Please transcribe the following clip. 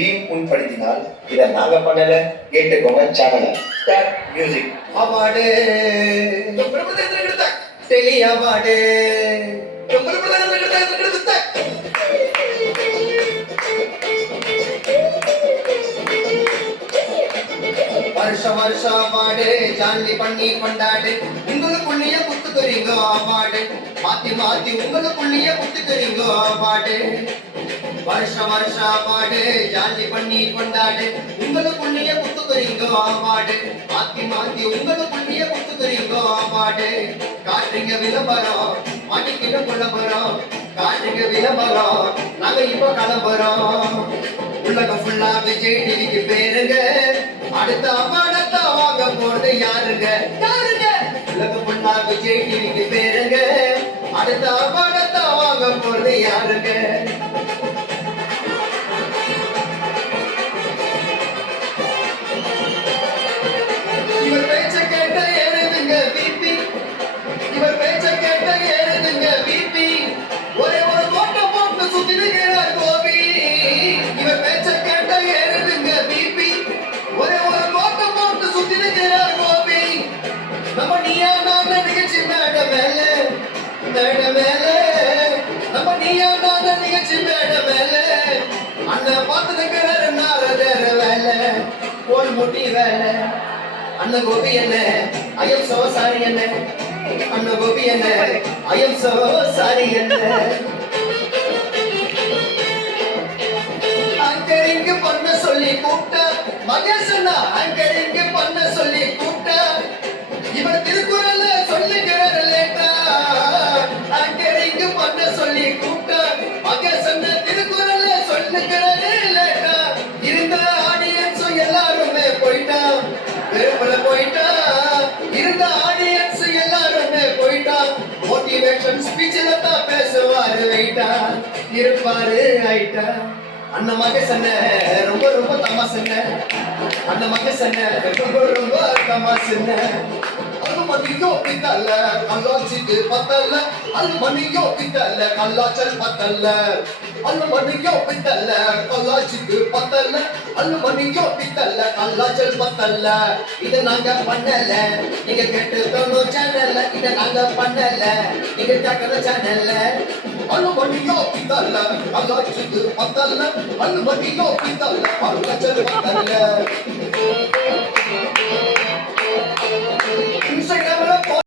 உட்படுத்தினால் இதை நாங்க பண்ணல, கேட்டுக்கோங்க. சேனல் ஸ்டார் மியூசிக் அவார்டு டெலி அவார்டு வருஷம் வருஷம் அவார்டு ஜான்லி பண்ணி கொண்டாடு. உங்களுக்குள்ளேயே குத்துக்கிறீங்க அவார்டு, மாத்தி மாத்தி உங்களுக்குள்ளேயே குத்துக்கிறீங்க அவார்டு. வருஷம் வருஷம் அவார்டு ஜாலி பண்ணி கொண்டாடு. உங்களுக்குள்ளேயே குத்துக்கிறீங்க அவார்டு, மாத்தி மாத்தி உங்களுக்குள்ளேயே குத்துக்கிறீங்க அவார்டு. காட்டுறீங்க விளம்பரம், மாட்டிக்கிட்ட புலம்பரம். காட்டுறீங்க விளம்பரம், நாங்க இப்ப கிளம்புறோம். உலகம் ஃபுல்லா விஜய் டிவிக்கு பேருங்க. அடுத்த அவார்டத்தை வாங்க போறது யாருங்க? யாருங்க? உலகம் ஃபுல்லா விஜய் டிவிக்கு பேருங்க. அடுத்த அவார்டத்தை வாங்க போறது யாருங்க? இவர் பேச்ச கேட்ட ஏறுதுங்க பிபி, இவர் பேச்ச கேட்ட ஏறுதுங்க பிபி. ஒரே ஒரு கோட்டை போட்டு சுத்திடுகிறார் கோபி. இவர் பேச்ச கேட்ட ஏறுதுங்க பிபி, ஒரே ஒரு கோட்டை போட்டு சுத்திடுகிறார் கோபி. நம்ம நீயா நான் நிகழ்ச்சி மேட மேல, மேட மேல. நம்ம நீயா நான் நிகழ்ச்சி மேட மேல. அண்ணன் பார்த்து நிற்கிறாரு நாரதர வேலை, போல் முட்டி வேலை. அண்ணன் கோபி என்ன, I am so sorry என்ன. அண்ணன் கோபி என்ன, I am so sorry என்ன. ஆங்கரிங் பண்ண சொல்லி கூப்பிட்டா மகேசனா, ஆங்கரிங் பண்ண சொல்லி கூப்பிட்டா இவர் திருக்குறள் சொல்லுகிறார் லேட்டா. ஆங்கரிங் பண்ண சொல்லி கூப்பிட்டா மகேசன் திருக்குறள் சொல்லுகிறாரு லேட்டா. இருந்த ஆடியன்ஸ் எல்லாருமே போயிட்டா, பெருமல போயிட்டா. இருந்த ஆடியன்ஸ் எல்லாருமே போயிட்டா. மோட்டிவேஷன் ஸ்பீச்ல தான் பேசுவாரு வெயிட்டா, இருப்பாரு ஐட்டா. அண்ணன் மகேசன்ன ரொம்ப ரொம்ப தமாசுன்ன, அண்ணன் மகேசன்ன ரொம்ப ரொம்ப தமாசுன்ன. அலுமணியோ பித்தல்ல கல்லாச்சிக்கு பத்தல்ல, அலுமணியோ பித்தல்ல கல்லாச்சல் பத்தல்ல. அலுமணியோ பித்தல்ல கல்லாச்சிக்கு பத்தல்ல, அலுமணியோ பித்தல்ல கல்லாச்சல் பத்தல்ல. இதை நாங்க பண்ணல, நீங்க கேட்டுக்கணும் சேனல்ல. இதை நாங்க பண்ணல, நீங்க கேட்கணும் சேனல்ல. அலுமணியோ பித்தல்ல கல்லாச்சிக்கு பத்தல்ல, அலுமணியோ பித்தல்ல கல்லாச்சல் பத்தல்ல.